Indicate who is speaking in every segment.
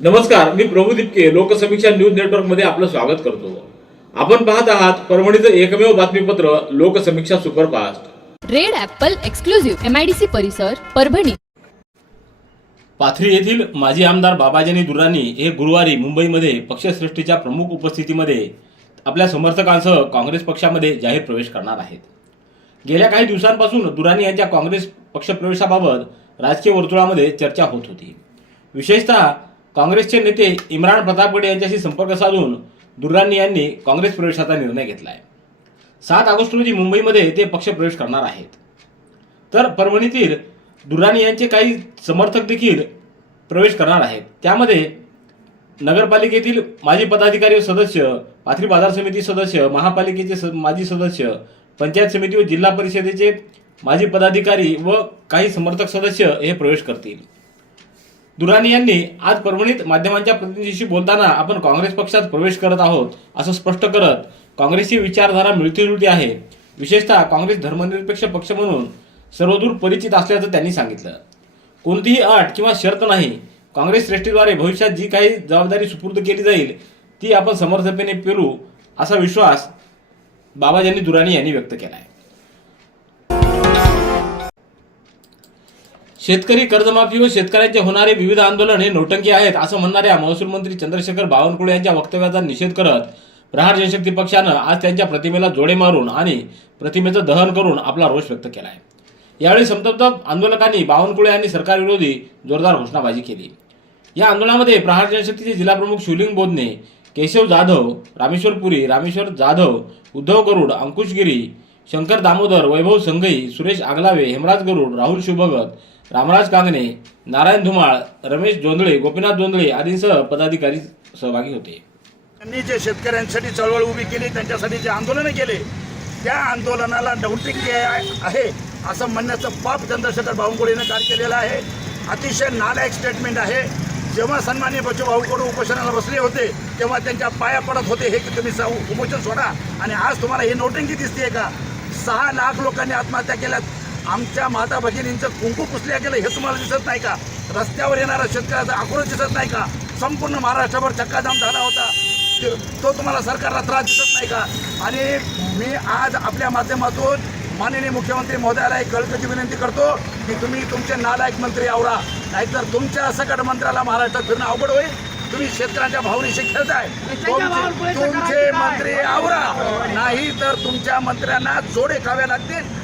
Speaker 1: नमस्कार मी प्रभू दिपके लोकसमीक्षा न्यूज नेटवर्कमध्ये आपलं स्वागत करतो. आपण पाहत आहात परभणीचं एकमेव बातमीपत्र Loksamiksha superfast.
Speaker 2: Red apple exclusive MIDC परिसर परभणी.
Speaker 1: पाथरी येथील माजी आमदार बाबाजानी दुरानी हे गुरुवारी मुंबईमध्ये पक्षश्रेष्ठीच्या प्रमुख उपस्थितीमध्ये आपल्या समर्थकांसह काँग्रेस पक्षामध्ये जाहीर प्रवेश करणार आहेत. गेल्या काही दिवसांपासून दुरानी यांच्या काँग्रेस पक्षप्रवेशाबाबत राजकीय वर्तुळामध्ये चर्चा होत होती. विशेषतः काँग्रेसचे नेते इम्रान प्रतापगडे यांच्याशी संपर्क साधून दुर्रानी यांनी काँग्रेस प्रवेशाचा निर्णय घेतला आहे सात ऑगस्ट रोजी मुंबईमध्ये ते पक्षप्रवेश करणार आहेत. तर परभणीतील दुर्रानी यांचे काही समर्थक देखील प्रवेश करणार आहेत. त्यामध्ये नगरपालिकेतील माजी पदाधिकारी व सदस्य पाथरी बाजार समिती सदस्य महापालिकेचे स- माजी सदस्य पंचायत समिती व जिल्हा परिषदेचे माजी पदाधिकारी व काही समर्थक सदस्य हे प्रवेश करतील. दुराणी यांनी आज परभणीत माध्यमांच्या प्रतिनिधीशी बोलताना आपण काँग्रेस पक्षात प्रवेश करत आहोत असं स्पष्ट करत काँग्रेसची विचारधारा मिळतीजुळती आहे. विशेषतः काँग्रेस धर्मनिरपेक्ष पक्ष म्हणून सर्वदूर परिचित असल्याचं त्यांनी सांगितलं. कोणतीही अट किंवा शर्त नाही काँग्रेस श्रेष्ठीद्वारे भविष्यात जी काही जबाबदारी सुपूर्द केली जाईल ती आपण समर्थपणे पेरू असा विश्वास बाबाजांनी दुराणी यांनी व्यक्त केला आहे शेतकरी कर्जमाफी व शेतकऱ्यांचे होणारे विविध आंदोलन हे नौटंकी आहेत असं म्हणणाऱ्या महसूल मंत्री चंद्रशेखर बावनकुळे यांच्या वक्तव्याचा निषेध करत प्रहार जनशक्ती पक्षानं आज त्यांच्या प्रतिमेला जोडे मारून आणि प्रतिमेचं दहन करून आपला रोष व्यक्त केला आहे यावेळी संतप्त आंदोलकांनी बावनकुळे यांनी सरकारविरोधी जोरदार घोषणाबाजी केली. या आंदोलनामध्ये प्रहार जनशक्तीचे जिल्हाप्रमुख शिवलिंग बोधने केशव जाधव रामेश्वर पुरी रामेश्वर जाधव उद्धव गरुड अंकुश गिरी शंकर दामोदर वैभव संघई सुरेश आगलावे हेमराज गरुड राहुल शुभगत रामराज कांगणे नारायण धुमाळ रमेश जोंधळे गोपीनाथ जोंधळे आदींसह पदाधिकारी सहभागी होते.
Speaker 3: त्यांनी जे शेतकऱ्यांसाठी चळवळ उभी केली त्यांच्यासाठी जे आंदोलनं केले त्या आंदोलनाला नौटिक आहे असं म्हणण्याचं पाप चंद्रशेखर बावनकुळेनं काल केलेलं आहे. अतिशय नालायक स्टेटमेंट आहे. जेव्हा सन्मान्य बच्चू भाऊकडून उपोषणाला बसले होते तेव्हा त्यांच्या पाया पडत होते. हे की तुम्ही उपोषण सोडा. आणि आज तुम्हाला ही नोटिंगी दिसते का? सहा लाख लोकांनी आत्महत्या केल्यात. आमच्या माता भगिनींचं कुंकू पुसल्या गेलं हे तुम्हाला दिसत नाही का? रस्त्यावर येणारा शेतकऱ्याचा आक्रोश दिसत नाही का? संपूर्ण महाराष्ट्रभर चक्काजाम झाला होता. ते- तुम्हाला सरकारला त्रास दिसत नाही का? आणि मी आज आपल्या माध्यमातून माननीय मुख्यमंत्री महोदयाला एक कळकळीची विनंती करतो की तुम्ही तुमचे नालायक मंत्री आवरा. नाहीतर तुमच्या सकट मंत्र्याला महाराष्ट्रात फिरणं अवघड होईल. तुम्ही शेतकऱ्यांच्या भावनेशी खेळताय. तुमचे तुमचे मंत्री आवरा. नाही तर तुमच्या मंत्र्यांना जोडे खावे लागतील.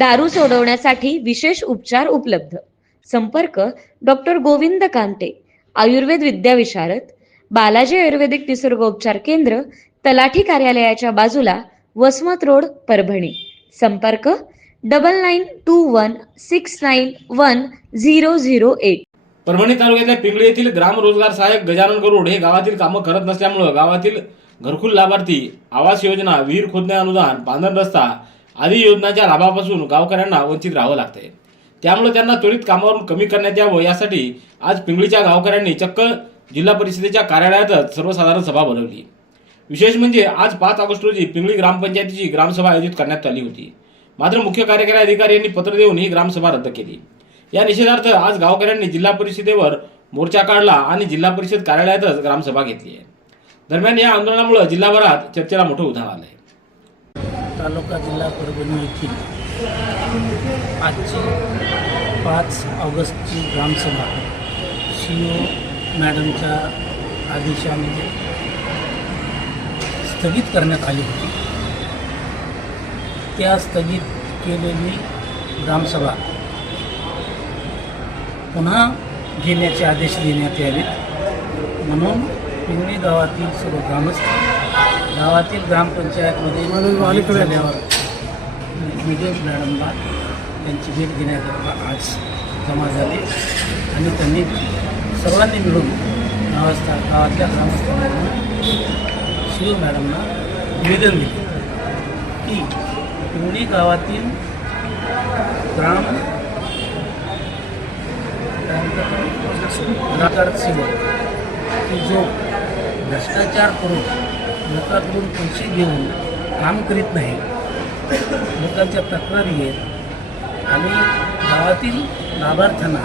Speaker 4: दारू सोडवण्यासाठी विशेष उपचार उपलब्ध. संपर्क डॉक्टर गोविंद कांते आयुर्वेद विद्याविशारद बालाजी आयुर्वेदिक निसर्गोपचार केंद्र तलाठी कार्यालयाच्या बाजूला वसमत रोड परभणी. संपर्क double nine two one six nine one zero zero eight.
Speaker 1: Parbhani तालुक्यातल्या पिंगळी येथील ग्राम रोजगार सहाय्यक गजानन गरुड हे गावातील कामं करत नसल्यामुळं गावातील घरकुल लाभार्थी आवास योजना विहीर खोदणे अनुदान बांधण रस्ता आदी योजनांच्या लाभापासून गावकऱ्यांना वंचित राहावं लागतंय. त्यामुळे त्यांना त्वरित कामावरून कमी करण्यात यावं यासाठी आज पिंगळीच्या गावकऱ्यांनी चक्क जिल्हा परिषदेच्या कार्यालयातच सर्वसाधारण सभा बनवली विशेष म्हणजे आज पाच ऑगस्ट रोजी पिंगळी ग्रामपंचायतीची ग्रामसभा आयोजित करण्यात आली होती. मात्र मुख्य कार्यकारी अधिकारी यांनी पत्र देऊन ही ग्रामसभा रद्द केली. या निषेधार्थ आज गावकऱ्यांनी जिल्हा परिषदेवर मोर्चा काढला आणि जिल्हा परिषद कार्यालयातच ग्रामसभा घेतली आहे. दरम्यान या आंदोलनामुळे जिल्हाभरात चर्चेला मोठं उधाण आलंय.
Speaker 5: तालुका जिल्हा परभणी येथील आजची पाच ऑगस्टची ग्रामसभा सी ओ मॅडमच्या आदेशामध्ये स्थगित करण्यात आली होती. त्या स्थगित केलेली ग्रामसभा पुन्हा घेण्याचे आदेश देण्यात यावेत. म्हणून पिंगळी गावातील सर्व ग्रामस्थ गावातील ग्रामपंचायतमध्ये निलेश मॅडमला त्यांची भेट घेण्याकरता आज जमा झाले. आणि त्यांनी सर्वांनी मिळून गावस्था गावातल्या ग्रामस्थांना शिव मॅडमना निवेदन दिले की पिंगळी गावातील ग्राम सेवक की जो भ्रष्टाचार करून लोकांकडून पैसे घेऊन काम करीत नाही. लोकांच्या तक्रारी आहेत. आणि गावातील लाभार्थ्यांना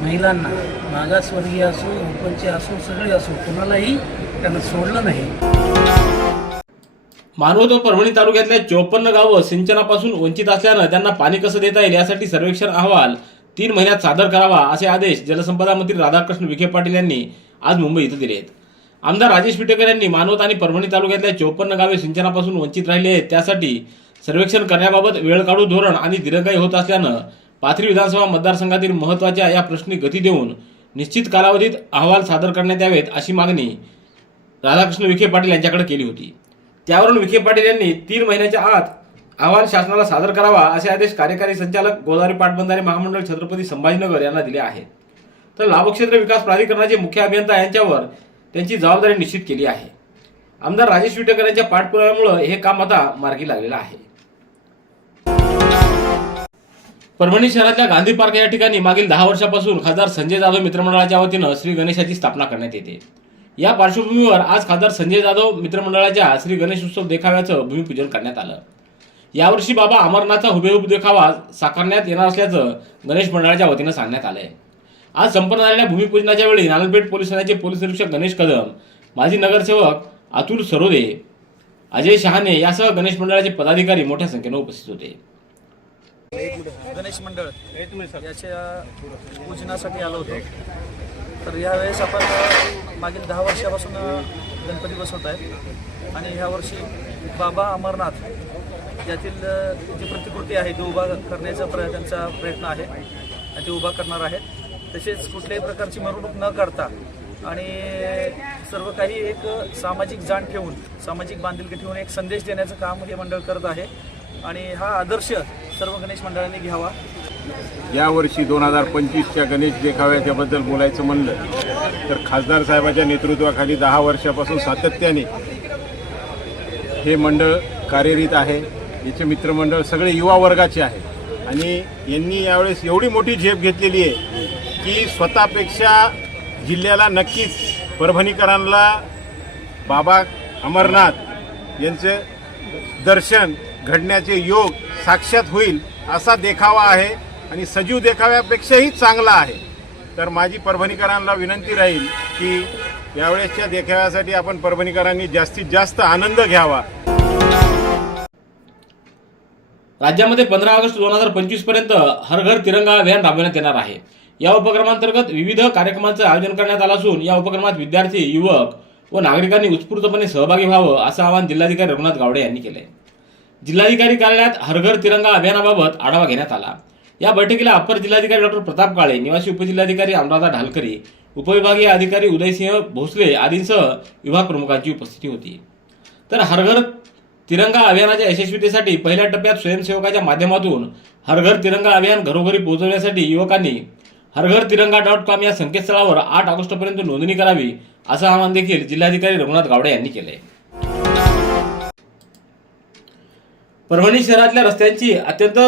Speaker 5: महिलांना मागासवर्गीय असो ओपनचे असो सगळे असो कोणालाही त्यांना सोडलं नाही.
Speaker 1: मानवत व परभणी तालुक्यातल्या चोपन्न गावं सिंचनापासून वंचित असल्यानं त्यांना पाणी कसं देता येईल यासाठी सर्वेक्षण अहवाल तीन महिन्यात सादर करावा असे आदेश जलसंपदा मंत्री राधाकृष्ण विखे पाटील यांनी आज मुंबई इथं दिले आहेत. आमदार राजेश विटेकर यांनी मानवत आणि परभणी तालुक्यातल्या चोपन्न गावे सिंचनापासून वंचित राहिली आहेत. त्यासाठी सर्वेक्षण करण्याबाबत वेळ काढू धोरण आणि दिरंगाई होत असल्यानं पाथरी विधानसभा मतदारसंघातील महत्त्वाच्या या प्रश्नी गती देऊन निश्चित कालावधीत अहवाल सादर करण्यात यावेत अशी मागणी राधाकृष्ण विखे पाटील यांच्याकडे केली होती. त्यावरून विखे पाटील यांनी तीन महिन्याच्या आत अहवाल शासनाला सादर करावा असे आदेश कार्यकारी संचालक गोदावरी पाटबंधारे महामंडळ छत्रपती संभाजीनगर यांना दिले आहेत. तर लाभक्षेत्र विकास प्राधिकरणाचे मुख्य अभियंता यांच्यावर त्यांची जबाबदारी निश्चित केली आहे. आमदार राजेश विटेकर यांच्या पाठपुराव्यामुळे हे काम आता मार्गी लागलेलं आहे. परभणी शहरातल्या गांधी पार्क या ठिकाणी मागील दहा वर्षापासून खासदार संजय जाधव मित्रमंडळाच्या वतीनं श्री गणेशाची स्थापना करण्यात येते. या पार्श्वभूमीवर आज खासदार संजय जाधव मित्रमंडळाच्या श्री गणेश उत्सव देखाव्याचं भूमिपूजन करण्यात आलं. यावर्षी बाबा अमरनाथचा हुबेहूब देखावा साकारण्यात येणार असल्याचं गणेश मंडळाच्या वतीनं सांगण्यात आलं आहे आज संपन्न झालेल्या भूमिपूजनाच्या वेळी नानलपेठ पोलीस ठाण्याचे पोलीस निरीक्षक गणेश कदम माजी नगरसेवक अतुल सरोदे अजय शहाणे यासह गणेश मंडळाचे पदाधिकारी मोठ्या संख्येनं उपस्थित होते.
Speaker 6: गणेश मंडळ याच्या पूजनासाठी आलो होतो. तर यावेळेस आपण मागील दहा वर्षापासून गणपती बसवत आहे आणि ह्या वर्षी बाबा अमरनाथ यातील जी प्रतिकृती आहे ती उभा करण्याचा प्र त्यांचा प्रयत्न आहे. आणि ते उभा करणार आहेत. तसेच कुठल्याही प्रकारची मिरवणूक न करता आणि सर्व काही एक सामाजिक जाण ठेवून सामाजिक बांधिलकी ठेवून एक संदेश देण्याचं काम हे मंडळ करत आहे. आणि हा आदर्श सर्व गणेश मंडळांनी घ्यावा.
Speaker 7: यावर्षी दोन हजार पंचवीसच्या गणेश देखाव्याच्याबद्दल बोलायचं म्हणलं तर खासदार साहेबाच्या नेतृत्वाखाली दहा वर्षापासून सातत्याने हे मंडळ कार्यरत आहे. याचे मित्रमंडळ सगळे युवा वर्गाचे आहे. आणि यांनी यावेळेस एवढी मोठी झेप घेतलेली आहे की स्वतःपेक्षा जिल्ह्याला नक्कीच परभणीकरांना बाबा अमरनाथ यांचे दर्शन घडण्याचे योग साक्षात होईल असा देखावा आहे आणि सजीव देखाव्यापेक्षाही चांगला आहे. तर माझी परभणीकरांना विनंती राहील की यावेळेसच्या देखाव्यासाठी आपण परभणीकरांनी जास्तीत जास्त आनंद घ्यावा.
Speaker 1: राज्यामध्ये पंधरा ऑगस्ट दोन हजार पंचवीसपर्यंत हर घर तिरंगा अभियान राबवण्यात येणार आहे. या उपक्रमांतर्गत विविध कार्यक्रमांचं आयोजन करण्यात आलं असून या उपक्रमात विद्यार्थी युवक व नागरिकांनी उत्स्फूर्तपणे सहभागी व्हावं असं आवाहन जिल्हाधिकारी रघुनाथ गावडे यांनी केलंय. जिल्हाधिकारी कार्यालयात हरघर तिरंगा अभियानाबाबत आढावा घेण्यात आला. या बैठकीला अप्पर जिल्हाधिकारी डॉक्टर प्रताप काळे निवासी उपजिल्हाधिकारी अनुराधा ढालकरी उपविभागीय अधिकारी उदयसिंह भोसले आदींसह विभाग प्रमुखांची उपस्थिती होती. तर हरघर तिरंगा अभियानाच्या यशस्वीतेसाठी पहिल्या टप्प्यात स्वयंसेवकाच्या माध्यमातून हरघर तिरंगा अभियान घरोघरी पोहोचवण्यासाठी युवकांनी हरघर तिरंगा डॉट कॉम या संकेतस्थळावर आठ ऑगस्टपर्यंत नोंदणी करावी असं आवाहन देखील जिल्हाधिकारी रघुनाथ गावडे यांनी केले परभणी शहरातल्या रस्त्यांची अत्यंत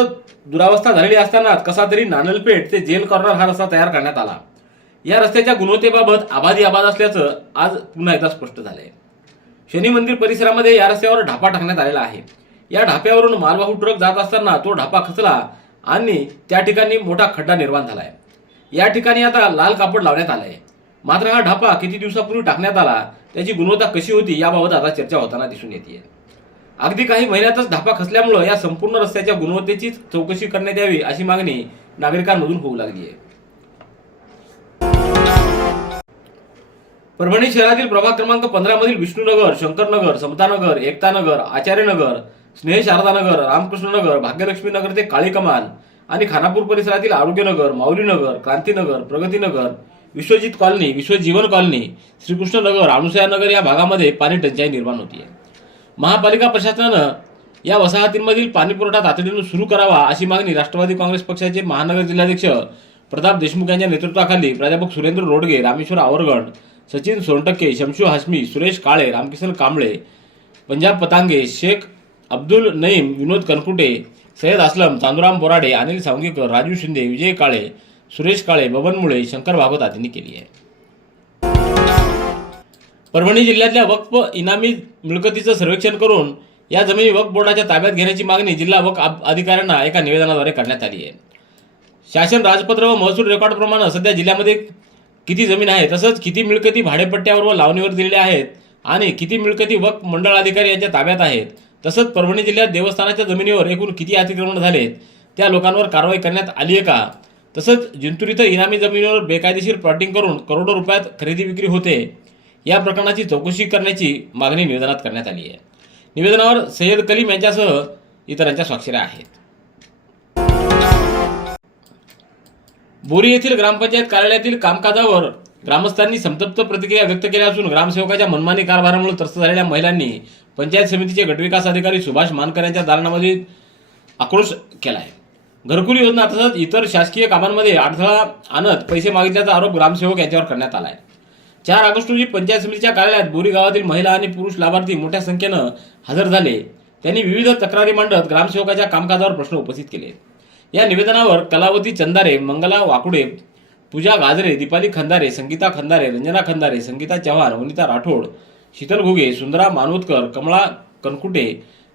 Speaker 1: दुरावस्था झालेली असताना कसा तरी नानलपेठ ते जेल कॉर्नर हा रस्ता तयार करण्यात आला. या रस्त्याच्या गुणवत्तेबाबत आबादी आबाद असल्याचं आज पुन्हा एकदा स्पष्ट झालंय. शनी मंदिर परिसरामध्ये या रस्त्यावर ढापा टाकण्यात आलेला आहे. या ढाप्यावरून मालवाहू ट्रक जात असताना तो ढापा खचला आणि त्या ठिकाणी मोठा खड्डा निर्माण झालाय. या ठिकाणी आता लाल कापड लावण्यात आलंय. मात्र हा ढापा किती दिवसापूर्वी टाकण्यात आला त्याची गुणवत्ता कशी होती याबाबत आता चर्चा होताना दिसून येते अगदी काही महिन्यातच ढापा खचल्यामुळं या संपूर्ण रस्त्याच्या गुणवत्तेची चौकशी करण्यात यावी अशी मागणी नागरिकांमधून होऊ लागली आहे. परभणी शहरातील प्रभाग क्रमांक पंधरा मधील विष्णुनगर शंकरनगर समतानगर एकतानगर आचार्यनगर स्नेह शारदानगर रामकृष्णनगर भाग्यलक्ष्मी नगर ते काळी कमान आणि खानापूर परिसरातील आरोग्यनगर माऊलीनगर क्रांतीनगर प्रगतीनगर विश्वजित कॉलनी विश्वजीवन कॉलनी श्रीकृष्णनगर अनुसयानगर या भागामध्ये पाणी टंचाई निर्माण होती आहे महापालिका प्रशासनानं या वसाहतींमधील पाणीपुरवठा तातडीनं सुरू करावा अशी मागणी राष्ट्रवादी काँग्रेस पक्षाचे महानगर जिल्हाध्यक्ष प्रताप देशमुख यांच्या नेतृत्वाखाली प्राध्यापक सुरेंद्र रोडगे रामेश्वर आवरगड सचिन सोनटक्के शमशू हाशमी सुरेश काळे रामकिशन कांबळे पंजाब पतांगे शेख अब्दुल नईम विनोद कनकुटे सय्यद असलम चांदुराम बोराडे अनिल सावंगीकर राजू शिंदे विजय काळे सुरेश काळे बबन मुळे शंकर भागवत आदींनी केली आहे. परभणी जिल्ह्यातल्या वक्फ इनामी मिळकतीचं सर्वेक्षण करून या जमिनी वक्फ बोर्डाच्या ताब्यात घेण्याची मागणी जिल्हा वक्फ अधिकाऱ्यांना एका निवेदनाद्वारे करण्यात आली आहे. शासन राजपत्र व महसूल रेकॉर्डप्रमाणे सध्या जिल्ह्यामध्ये किती जमीन आहे तसंच किती मिळकती भाडेपट्ट्यावर व लावणीवर दिलेल्या आहेत आणि किती मिळकती वक्फ मंडळ अधिकारी यांच्या ताब्यात आहेत तसंच परभणी जिल्ह्यात देवस्थानाच्या जमिनीवर एकूण किती अतिक्रमण झालेत त्या लोकांवर कारवाई करण्यात आली आहे का? तसंच जिंतूर इथं इनामी जमिनीवर बेकायदेशीर प्लॉटिंग करून करोडो रुपयात खरेदी विक्री होते. या प्रकरणाची चौकशी करण्याची मागणी निवेदनात करण्यात आली आहे. निवेदनावर सय्यद कलीम यांच्यासह इतरांच्या स्वाक्षऱ्या आहेत. बोरी येथील ग्रामपंचायत कार्यालयातील कामकाजावर ग्रामस्थांनी संतप्त प्रतिक्रिया व्यक्त केल्या असून ग्रामसेवकाच्या मनमानी कारभारामुळे त्रस्त झालेल्या महिलांनी पंचायत समितीचे गटविकास अधिकारी सुभाष मानकर यांच्या दालनामध्ये आक्रोश केला आहे घरकुल योजना तसंच इतर शासकीय कामांमध्ये अडथळा आणत पैसे मागितल्याचा आरोप ग्रामसेवक यांच्यावर करण्यात आला आहे चार ऑगस्ट रोजी पंचायत समितीच्या कार्यालयात बोरी गावातील महिला आणि पुरुष लाभार्थी मोठ्या संख्येनं हजर झाले. त्यांनी विविध तक्रारी मांडत ग्रामसेवकाच्या कामकाजावर प्रश्न उपस्थित केले. या निवेदनावर कलावती चंदारे मंगला वाकुडे पूजा गाजरे दीपाली खंदारे संगीता खंदारे रंजना खंदारे संगीता चव्हाण वनिता राठोड शीतल घुगे सुंदरा मानवतकर कमळा कनकुटे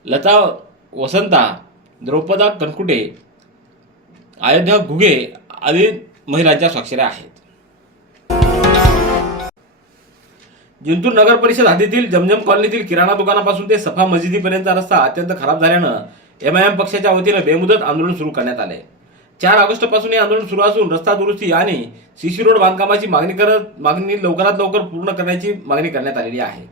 Speaker 1: लता वसंता द्रौपदा कनकुटे अयोध्या घुगे आदी महिलांच्या स्वाक्षऱ्या आहेत. जिंतूर नगर परिषद हद्दीतील जमजम कॉलनीतील किराणा दुकानापासून ते सफा मशिदीपर्यंतचा रस्ता अत्यंत खराब झाल्यानं एम आय एम पक्षाच्या वतीनं बेमुदत आंदोलन सुरू करण्यात आले चार ऑगस्टपासून हे आंदोलन सुरू असून रस्ता दुरुस्ती आणि सीसी रोड बांधकामाची मागणी करत मागणी लवकरात लवकर पूर्ण करण्याची मागणी करण्यात आलेली आहे.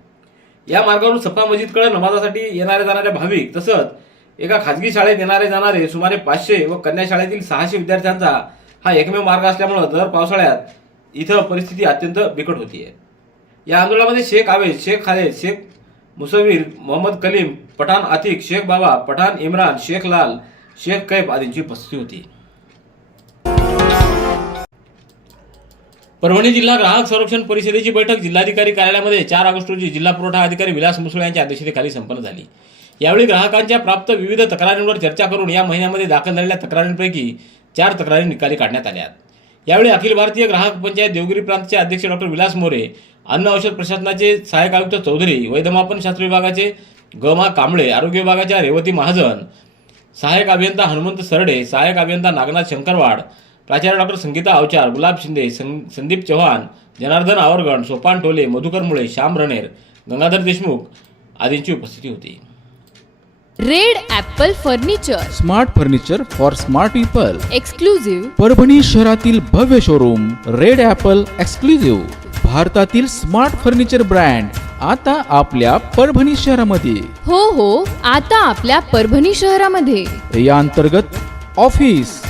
Speaker 1: या मार्गावरून सफा मस्जिदकडे नमाजासाठी येणारे जाणारे भाविक तसंच एका खाजगी शाळेत येणारे जाणारे सुमारे पाचशे व कन्या शाळेतील सहाशे विद्यार्थ्यांचा हा एकमेव मार्ग असल्यामुळे दर पावसाळ्यात इथं परिस्थिती अत्यंत बिकट होतीये. या आंदोलनामध्ये शेख आवेद शेख खालेद शेख मुसवीर मोहम्मद कलीम पठाण आतिक शेख बाबा पठाण इम्रान शेख लाल शेख कैफ आदींची उपस्थिती होती. परभणी जिल्हा ग्राहक संरक्षण परिषदेची बैठक जिल्हाधिकारी कार्यालयामध्ये चार ऑगस्ट रोजी जिल्हा पुरवठा अधिकारी विलास मुसळे यांच्या अध्यक्षतेखाली संपन्न झाली. यावेळी ग्राहकांच्या प्राप्त विविध तक्रारींवर चर्चा करून या महिन्यामध्ये दाखल झालेल्या तक्रारींपैकी चार तक्रारी निकाली काढण्यात आल्या. यावेळी अखिल भारतीय ग्राहक पंचायत देवगिरी प्रांतचे अध्यक्ष डॉक्टर विलास मोरे अन्न औषध प्रशासनाचे सहाय्यक आयुक्त चौधरी वैधमापन शास्त्र विभागाचे गमा कांबळे आरोग्य विभागाच्या रेवती महाजन सहाय्यक अभियंता हनुमंत सरडे सहाय्यक अभियंता नागनाथ शंकरवाड प्राचार्य डॉक्टर संगीता अवचार गुलाब शिंदे सं- संदीप चव्हाण जनार्दन आवरगण सोपान टोले मधुकर मुळे श्याम रणेर गंगाधर देशमुख आदींची उपस्थिती होती.
Speaker 2: Red apple furniture.
Speaker 8: Smart furniture for smart people.
Speaker 2: Exclusive
Speaker 8: Parbhani शहरातील भव्य शोरूम रेड ॲपल एक्सक्लुझिव्ह. भारतातील स्मार्ट फर्निचर ब्रँड आता आपल्या परभणी शहरामध्ये.
Speaker 2: हो हो आता आपल्या परभणी शहरामध्ये.
Speaker 8: या अंतर्गत ऑफिस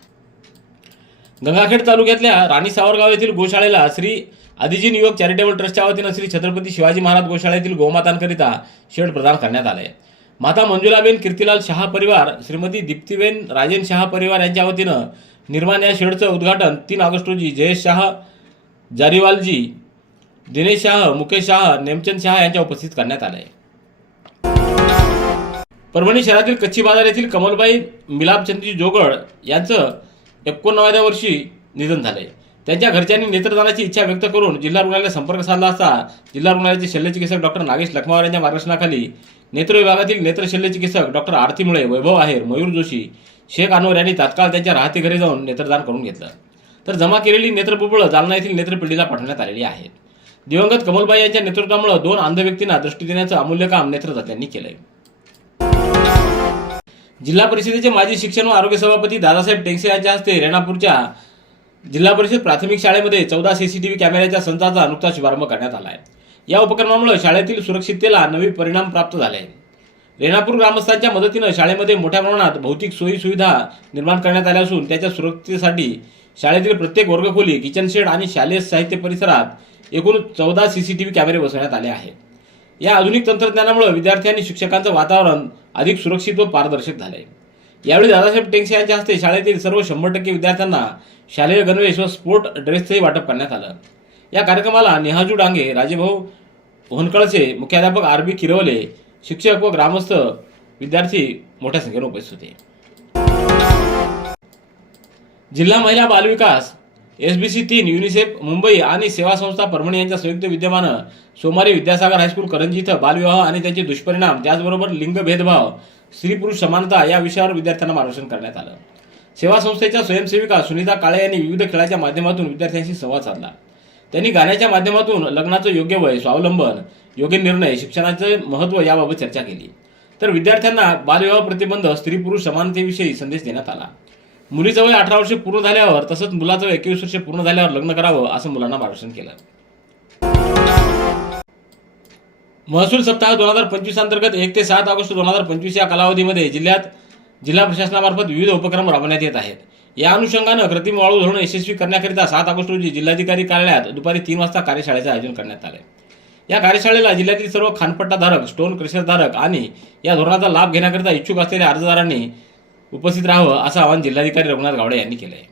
Speaker 1: गंगाखेड तालुक्यातल्या राणी सावरगाव येथील गोशाळेला श्री आदिजीन युवक चॅरिटेबल ट्रस्टच्या वतीनं श्री छत्रपती शिवाजी महाराज गोशाळेतील गोमातांकरिता शेड प्रदान करण्यात आले. माता मंजुलाबेन कीर्तिलाल शहा परिवार श्रीमती दीप्तीबेन राजेन शहा परिवार यांच्या वतीनं निर्माण या शेडचं उद्घाटन तीन ऑगस्ट रोजी जयेश शाह जारीवालजी दिनेश शाह मुकेश शाह नेमचंद शाह यांच्या उपस्थित करण्यात आले परभणी शहरातील कच्ची बाजार येथील कमलबाई मिलापचंदजी जोगड यांचं एकोणनव्याव्या वर्षी निधन झाले त्यांच्या घरच्यांनी नेत्रदानाची इच्छा व्यक्त करून जिल्हा रुग्णालयात संपर्क साधला असता जिल्हा रुग्णालयाचे शल्यचिकित्सक डॉक्टर नागेश लखमावर यांच्या मार्गदर्शनाखाली नेत्र विभागातील नेत्र शल्यचिकित्सक डॉक्टर आरती मुळे वैभव आहेर मयूर जोशी शेख अनवर यांनी तात्काळ त्यांच्या राहते घरी जाऊन नेत्रदान करून घेतलं. तर जमा केलेली नेत्रपुपळं जालना येथील नेत्रपिढीला पाठवण्यात आलेली आहेत. दिवंगत कमलबाई यांच्या नेतृत्वामुळे दोन अंध व्यक्तींना दृष्टी देण्याचं अमूल्य काम नेत्रदात्यांनी केलंय. जिल्हा परिषदेचे माजी शिक्षण व आरोग्य सभापती दादासाहेब टेंगसे यांच्या हस्ते रेणापूरच्या जिल्हा परिषद प्राथमिक शाळेमध्ये चौदा सीसीटीव्ही कॅमेऱ्याच्या संचाचा नुकताच शुभारंभ करण्यात आला आहे. या उपक्रमामुळे शाळेतील सुरक्षिततेला नवे परिणाम प्राप्त झाले रेणापूर ग्रामस्थांच्या मदतीनं शाळेमध्ये मोठ्या प्रमाणात भौतिक सोयी सुविधा निर्माण करण्यात आल्या असून त्याच्या सुरक्षितेसाठी शाळेतील प्रत्येक वर्गखोली किचन शेड आणि शालेय साहित्य परिसरात एकूण चौदा सीसीटीव्ही कॅमेरे बसवण्यात आले आहेत. या आधुनिक तंत्रज्ञानामुळे विद्यार्थी आणि शिक्षकांचं वातावरण अधिक सुरक्षित व पारदर्शक झाले. यावेळी दादासाहेब टेंगसे यांच्या हस्ते शाळेतील सर्व शंभर टक्के विद्यार्थ्यांना शालेय गणवेश व स्पोर्ट ड्रेसचंही वाटप करण्यात आलं. या कार्यक्रमाला नेहाजू डांगे राजेभाऊ होनकळचे मुख्याध्यापक आर बी किरवले शिक्षक व ग्रामस्थ विद्यार्थी मोठ्या संख्येने उपस्थित होते. जिल्हा महिला बालविकास एस बी सी तीन युनिसेफ मुंबई आणि सेवा संस्था परभणी यांच्या संयुक्त विद्यमानं सोमवारी विद्यासागर हायस्कूल करंजी इथं बालविवाह आणि त्याचे दुष्परिणाम त्याचबरोबर लिंग भेदभाव स्त्री पुरुष समानता या विषयावर विद्यार्थ्यांना मार्गदर्शन करण्यात आलं. सेवा संस्थेच्या स्वयंसेविका सुनीता काळे यांनी विविध खेळाच्या माध्यमातून विद्यार्थ्यांशी संवाद साधला. त्यांनी गाण्याच्या माध्यमातून लग्नाचं योग्य वय स्वावलंबन योग्य निर्णय शिक्षणाचे महत्त्व याबाबत चर्चा केली. तर विद्यार्थ्यांना बालविवाह प्रतिबंध स्त्री पुरुष समानतेविषयी संदेश देण्यात आला. मुलीचं वय अठरा वर्षे पूर्ण झाल्यावर तसंच मुलाचं वय एकवीस वर्षे पूर्ण झाल्यावर लग्न करावं असं मुलांना मार्गदर्शन केलं. महसूल सप्ताह दोन हजार पंचवीस अंतर्गत एक ते सात ऑगस्ट दोन हजार पंचवीस या कालावधीमध्ये जिल्ह्यात जिल्हा प्रशासनामार्फत विविध उपक्रम राबवण्यात येत आहेत. या अनुषंगानं कृत्रिम वाळू धोरण यशस्वी करण्याकरिता सात ऑगस्ट रोजी जिल्हाधिकारी कार्यालयात दुपारी तीन वाजता कार्यशाळेचं आयोजन करण्यात आले. या कार्यशाळेला जिल्ह्यातील सर्व खानपट्टाधारक स्टोन क्रेशरधारक आणि या धोरणाचा लाभ घेण्याकरिता इच्छुक असलेल्या अर्जदारांनी उपस्थित राहावं असं आवाहन जिल्हाधिकारी रघुनाथ गावडे यांनी केलं आहे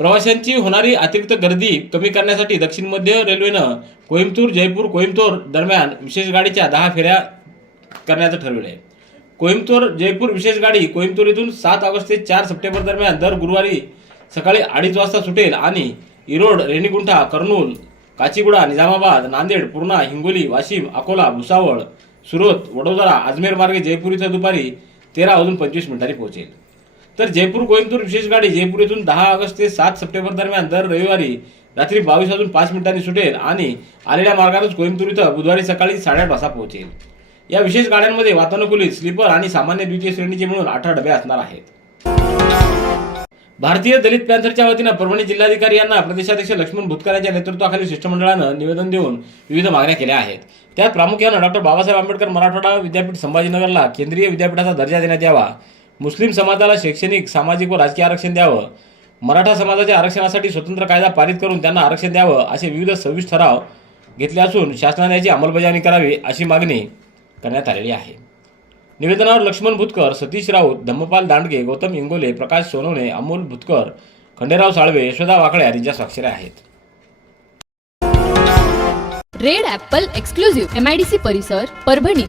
Speaker 1: प्रवाशांची होणारी अतिरिक्त गर्दी कमी करण्यासाठी दक्षिण मध्य रेल्वेनं कोईमतूर जयपूर कोईमतूर दरम्यान विशेष गाडीच्या दहा फेऱ्या करण्याचं ठरवलं आहे कोईमतूर जयपूर विशेष गाडी कोईमतूर इथून सात ऑगस्ट ते चार सप्टेंबर दरम्यान दर गुरुवारी सकाळी अडीच वाजता सुटेल आणि इरोड रेणीगुंठा कर्नूल काचीगुडा निजामाबाद नांदेड पूर्णा हिंगोली वाशिम अकोला भुसावळ सुरत वडोदरा अजमेर मार्गे जयपूर इथं दुपारी तेरा वाजून पंचवीस मिनिटांनी पोहोचेल. तर जयपूर कोइंबतूर विशेष गाडी जयपूर इथून दहा ऑगस्ट ते सात सप्टेंबर दरम्यान दर रविवारी रात्री बावीस वाजून पाच मिनिटांनी सुटेल आणि आलेल्या मार्गानेच कोइंबतूर इथं बुधवारी सकाळी साडेआठ वाजता पोहोचेल. या विशेष गाड्यांमध्ये वातानुकूलित स्लीपर आणि सामान्य द्वितीय श्रेणीचे मिळून अठरा डबे असणार आहेत. भारतीय दलित पॅन्थरच्या वतीनं परभणी जिल्हाधिकारी यांना प्रदेशाध्यक्ष लक्ष्मण भुतकर यांच्या नेतृत्वाखाली शिष्टमंडळानं निवेदन देऊन विविध मागण्या केल्या आहेत. त्यात प्रामुख्यानं डॉक्टर बाबासाहेब आंबेडकर मराठवाडा विद्यापीठ संभाजीनगरला केंद्रीय विद्यापीठाचा दर्जा देण्यात यावा मुस्लिम समाजाला शैक्षणिक सामाजिक व राजकीय आरक्षण द्यावं मराठा समाजाच्या आरक्षणासाठी स्वतंत्र कायदा पारित करून त्यांना आरक्षण द्यावं असे विविध सव्वीस ठराव घेतले असून शासनाने याची अंमलबजावणी करावी अशी मागणी करण्यात आलेली आहे. निवेदनावर लक्ष्मण भुतकर सतीश राऊत धम्मपाल दांडगे गौतम इंगोले प्रकाश सोनवणे अमोल भुतकर खंडेराव साळवे यशोदा वाकळे आदींच्या स्वाक्षऱ्या आहेत.
Speaker 2: रेड ॲपल एक्सक्लुझिव्ह एमआयडीसी परिसर परभणी.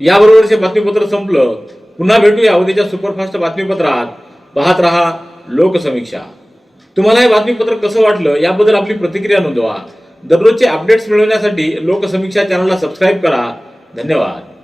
Speaker 1: याबरोबरचे बातमीपत्र संपलं. पुन्हा भेटूया उद्याच्या सुपरफास्ट बातमीपत्रात. पाहत रहा लोकसमीक्षा. तुम्हाला हे बातमीपत्र कसं वाटलं याबद्दल आपली प्रतिक्रिया नोंदवा. दररोजचे अपडेट्स मिळवण्यासाठी लोकसमीक्षा चॅनलला सबस्क्राईब करा. धन्यवाद.